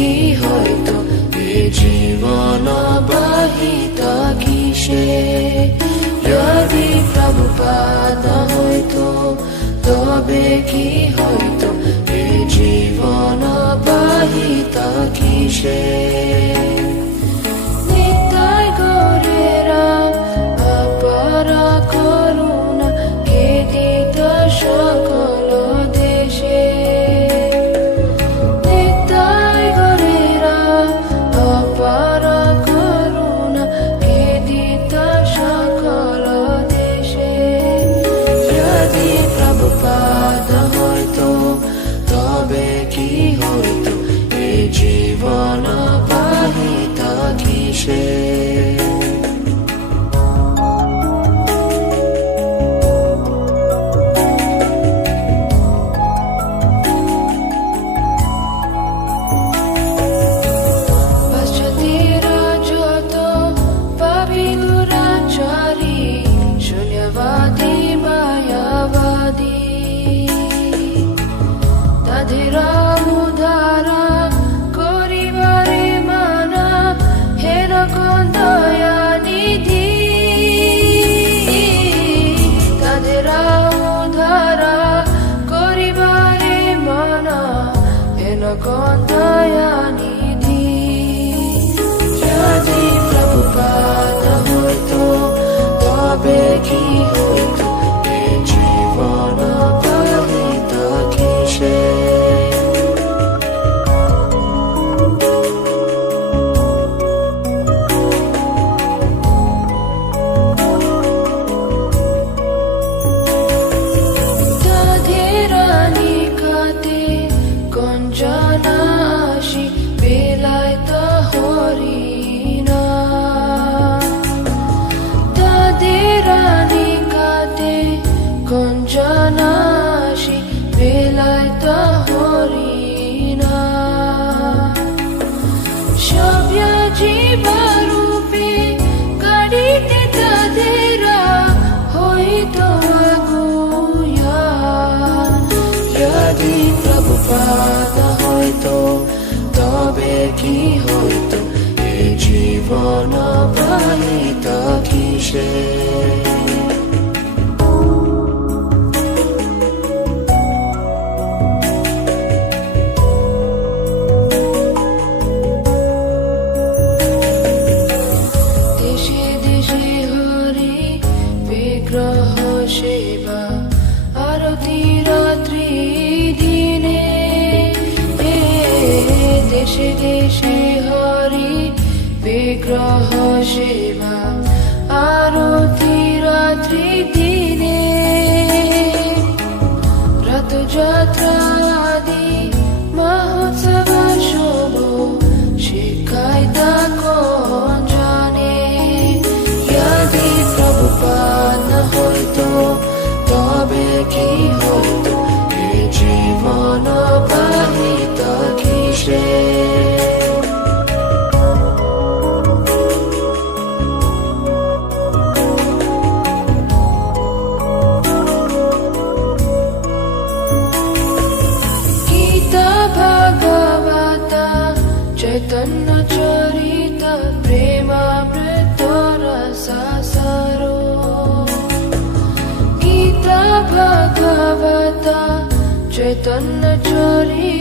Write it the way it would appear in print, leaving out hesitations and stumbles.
কি হয়তো এ জীবন বাহিত কিসে যদি প্রভুপাদ হয়তো তবে কি হয়তো এ জীবন বাহিত কিসে নিতাই গৌরেরা অপারা করুণা কে দিত সকল দেশে নিতাই গৌরেরা অপারা করুণা কে দিত সকল দেশে যদি প্রভুপাদ হয়তো তবে কি হয়তো এ জীবন বাহিত কিসে যদি প্রভুপাদ হয়তো তবে কি হয়তো এ জীবন বাহিত কিসে গঞ্জনাশি বেলায়ত হরিণা সভ্য জীবরূপে গাড়িতে তাদেরা হইত আগুয়া যদি প্রভুপাদ হয়তো তবে কি হয়তো এ জীবন বাহিত কিসে সেবা আরতি রাত্রি দিনে দেশে দেশে হরি বিগ্রহ সেবা আরতি রাত্রি দিনে রথযাত্রা আদি মহোৎসব শুভ শিখায় তা কোন জানে যদি প্রভুপাদ হয়তো তবে কি হয়তো এ জীবন বাহিত কিসে গীতা ভাগবত চৈতন্য চরিত প্রেমামৃত রসাসারো গীতা ভাগবত চৈতন্য চরিত